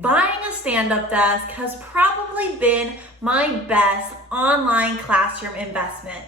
Buying a stand-up desk has probably been my best online classroom investment.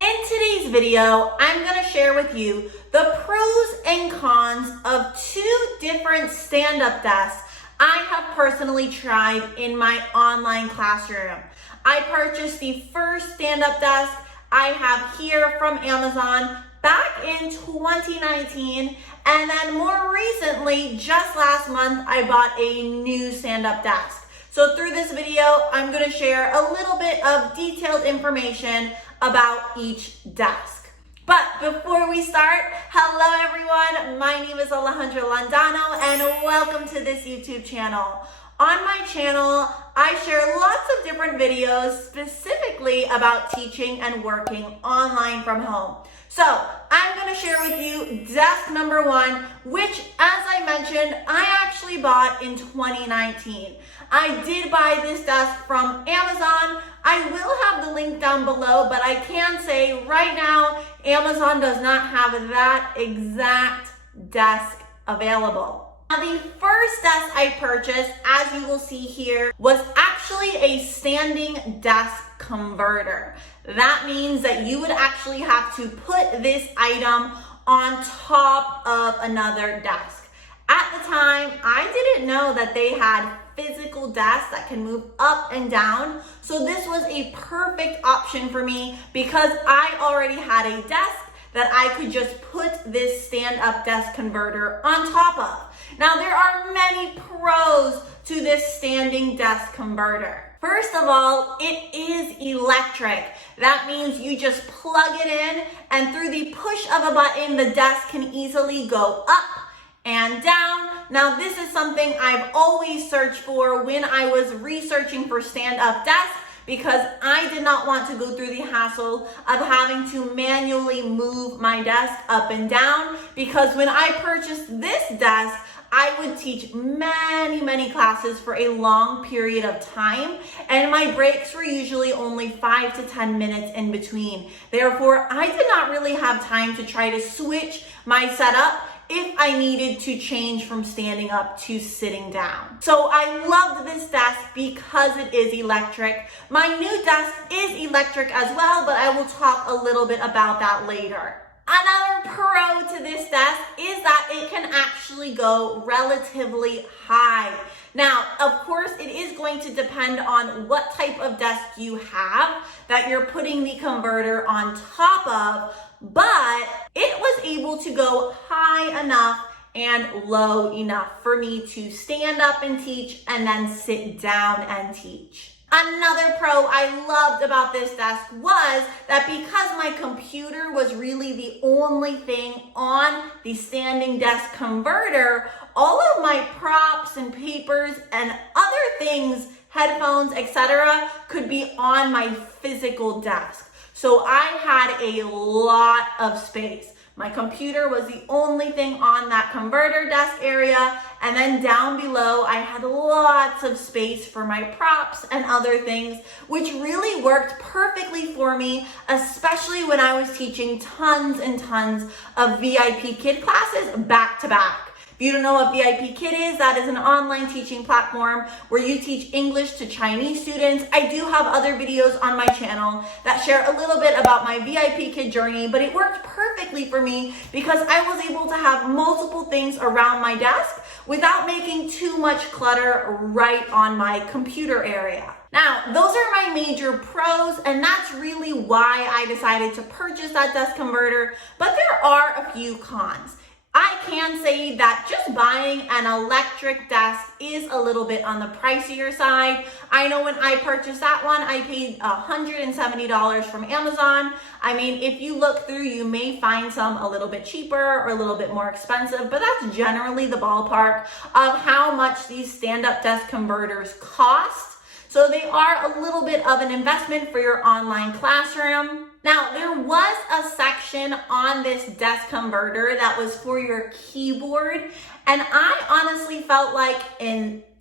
In today's video, I'm going to share with you the pros and cons of two different stand-up desks I have personally tried in my online classroom. I purchased the first stand-up desk I have here from Amazon back in 2019, and then more recently, just last month, I bought a new stand-up desk. So through this video, I'm going to share a little bit of detailed information about each desk. But before we start, hello everyone, my name is Alejandra Landano and welcome to this YouTube channel. On my channel, I share lots of different videos specifically about teaching and working online from home. So I'm going to share with you desk number one, which, as I mentioned, I actually bought in 2019. I did buy this desk from Amazon. I will have the link down below, but I can say right now, Amazon does not have that exact desk available. Now, the first desk I purchased, as you will see here, was actually a standing desk converter. That means that you would actually have to put this item on top of another desk. At the time, I didn't know that they had physical desks that can move up and down. So this was a perfect option for me because I already had a desk that I could just put this stand-up desk converter on top of. Now, there are many pros to this standing desk converter. First of all, it is electric. That means you just plug it in, and through the push of a button, the desk can easily go up and down. Now, this is something I've always searched for when I was researching for stand-up desks, because I did not want to go through the hassle of having to manually move my desk up and down, because when I purchased this desk, I would teach many classes for a long period of time, and my breaks were usually only 5 to 10 minutes in between. Therefore, I did not really have time to try to switch my setup if I needed to change from standing up to sitting down. So I loved this desk because it is electric. My new desk is electric as well, but I will talk a little bit about that later. Another pro to this desk is that it can actually go relatively high. Now, of course, it is going to depend on what type of desk you have that you're putting the converter on top of, but it was able to go high enough and low enough for me to stand up and teach and then sit down and teach. Another pro I loved about this desk was that because my computer was really the only thing on the standing desk converter, all of my props and papers and other things, headphones, etc., could be on my physical desk. So I had a lot of space. My computer was the only thing on that converter desk area, and then down below I had lots of space for my props and other things, which really worked perfectly for me, especially when I was teaching tons and tons of VIPKID classes back to back. If you don't know what VIPKID is, that is an online teaching platform where you teach English to Chinese students. I do have other videos on my channel that share a little bit about my VIPKID journey, but it worked perfectly for me because I was able to have multiple things around my desk without making too much clutter right on my computer area. Now, those are my major pros, and that's really why I decided to purchase that desk converter, but there are a few cons. I can say that just buying an electric desk is a little bit on the pricier side. I know when I purchased that one, I paid $170 from Amazon. I mean, if you look through, you may find some a little bit cheaper or a little bit more expensive, but that's generally the ballpark of how much these stand-up desk converters cost. So they are a little bit of an investment for your online classroom. Now, there was a section on this desk converter that was for your keyboard, and I honestly felt like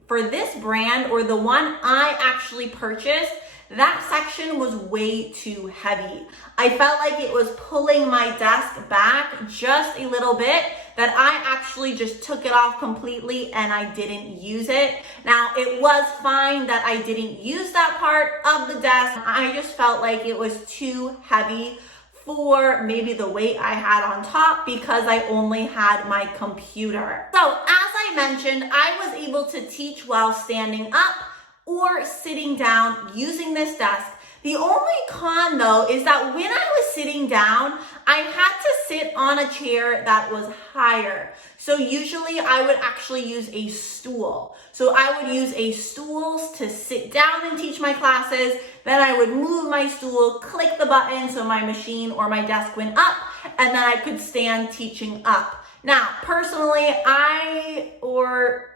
for this brand, or the one I actually purchased, that section was way too heavy. I felt like it was pulling my desk back just a little bit, that I actually just took it off completely and I didn't use it. Now, it was fine that I didn't use that part of the desk. I just felt like it was too heavy for maybe the weight I had on top because I only had my computer. So as I mentioned, I was able to teach while standing up or sitting down using this desk. The only con though is that when I was sitting down, I had to sit on a chair that was higher. So usually I would actually use a stool. So I would use a stool to sit down and teach my classes. Then I would move my stool, click the button so my machine or my desk went up, and then I could stand teaching up. Now, personally,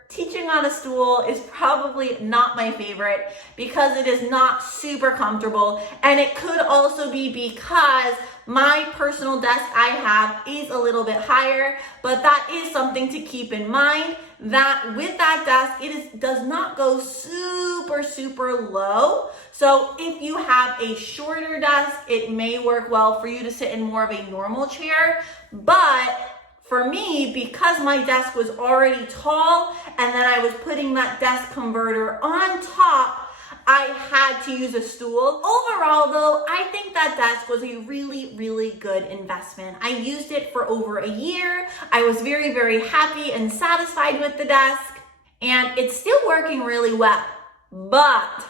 teaching on a stool is probably not my favorite because it is not super comfortable, and it could also be because my personal desk I have is a little bit higher, but that is something to keep in mind, that with that desk, does not go super low. So if you have a shorter desk, it may work well for you to sit in more of a normal chair, but for me, because my desk was already tall and then I was putting that desk converter on top, I had to use a stool. Overall though, I think that desk was a really good investment. I used it for over a year. I was very happy and satisfied with the desk, and it's still working really well. But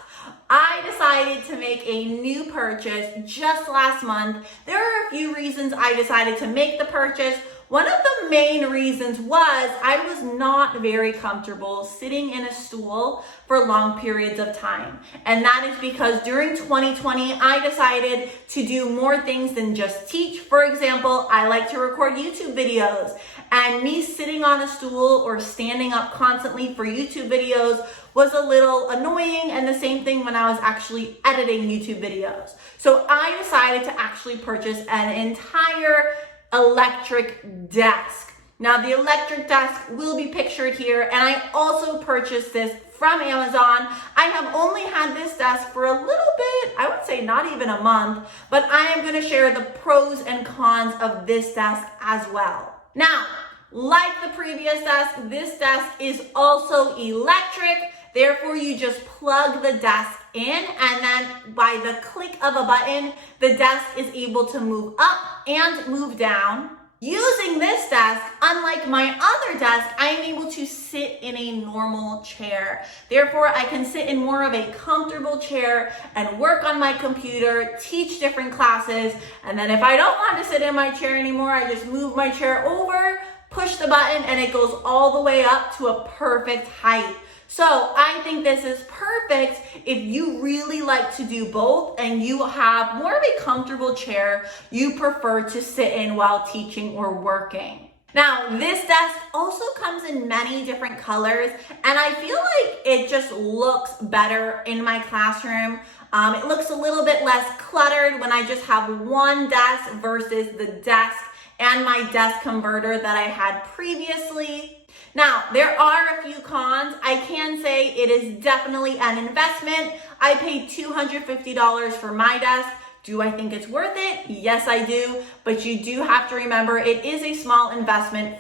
I decided to make a new purchase just last month. There are a few reasons I decided to make the purchase. One of the main reasons was I was not very comfortable sitting in a stool for long periods of time. And that is because during 2020, I decided to do more things than just teach. For example, I like to record YouTube videos, and me sitting on a stool or standing up constantly for YouTube videos was a little annoying, and the same thing when I was actually editing YouTube videos. So I decided to actually purchase an entire electric desk. Now the electric desk will be pictured here, and I also purchased this from Amazon. I have only had this desk for a little bit, I would say not even a month, but I am going to share the pros and cons of this desk as well. Now, like the previous desk, this desk is also electric. Therefore, you just plug the desk in, and then by the click of a button, the desk is able to move up and move down. Using this desk, unlike my other desk, I am able to sit in a normal chair. Therefore, I can sit in more of a comfortable chair and work on my computer, teach different classes, and then if I don't want to sit in my chair anymore, I just move my chair over, push the button, and it goes all the way up to a perfect height. So I think this is perfect if you really like to do both and you have more of a comfortable chair you prefer to sit in while teaching or working. Now, this desk also comes in many different colors, and I feel like it just looks better in my classroom. It looks a little bit less cluttered when I just have one desk versus the desk and my desk converter that I had previously. Now, there are a few cons. I can say it is definitely an investment. I paid $250 for my desk. Do I think it's worth it? Yes, I do. But you do have to remember it is a small investment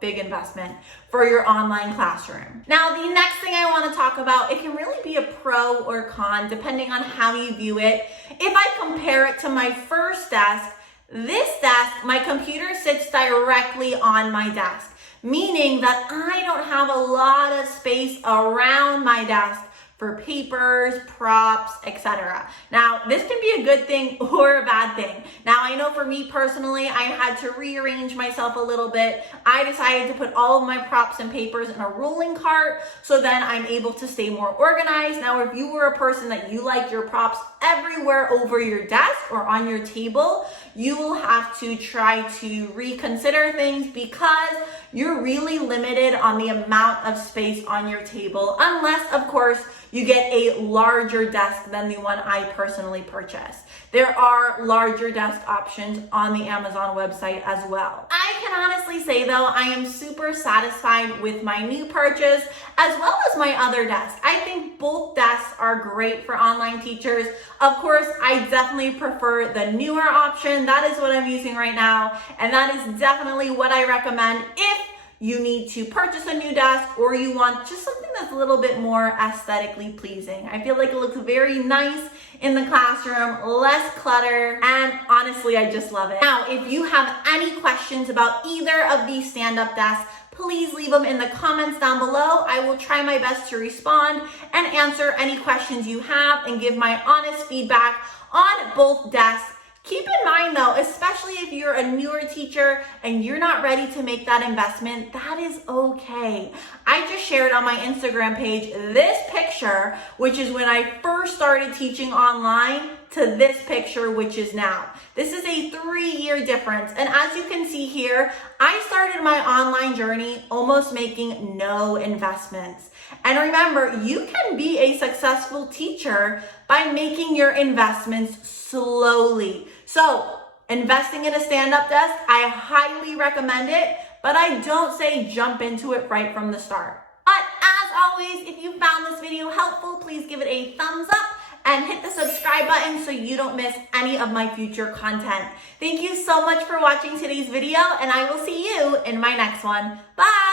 big investment for your online classroom. Now, the next thing I want to talk about, it can really be a pro or con depending on how you view it. If I compare it to my first desk, this desk, my computer sits directly on my desk, meaning that I don't have a lot of space around my desk for papers, props, etc. Now, this can be a good thing or a bad thing. Now, I know for me personally, I had to rearrange myself a little bit. I decided to put all of my props and papers in a rolling cart, so then I'm able to stay more organized. Now, if you were a person that you like your props everywhere over your desk or on your table, you will have to try to reconsider things because you're really limited on the amount of space on your table, unless, of course, you get a larger desk than the one I personally purchased. There are larger desk options on the Amazon website as well. I can honestly say though, I am super satisfied with my new purchase as well as my other desk. I think both desks are great for online teachers. Of course, I definitely prefer the newer option. That is what I'm using right now, and that is definitely what I recommend if you need to purchase a new desk or you want just something that's a little bit more aesthetically pleasing. I feel like it looks very nice in the classroom, less clutter, and honestly, I just love it. Now, if you have any questions about either of these stand-up desks, please leave them in the comments down below. I will try my best to respond and answer any questions you have and give my honest feedback on both desks. Keep in mind though, especially if you're a newer teacher and you're not ready to make that investment, that is okay. I just shared on my Instagram page this picture, which is when I first started teaching online, to this picture, which is now. This is a 3-year difference. And as you can see here, I started my online journey almost making no investments. And remember, you can be a successful teacher by making your investments slowly. So investing in a stand-up desk, I highly recommend it, but I don't say jump into it right from the start. But as always, if you found this video helpful, please give it a thumbs up and hit the subscribe button so you don't miss any of my future content. Thank you so much for watching today's video, and I will see you in my next one. Bye!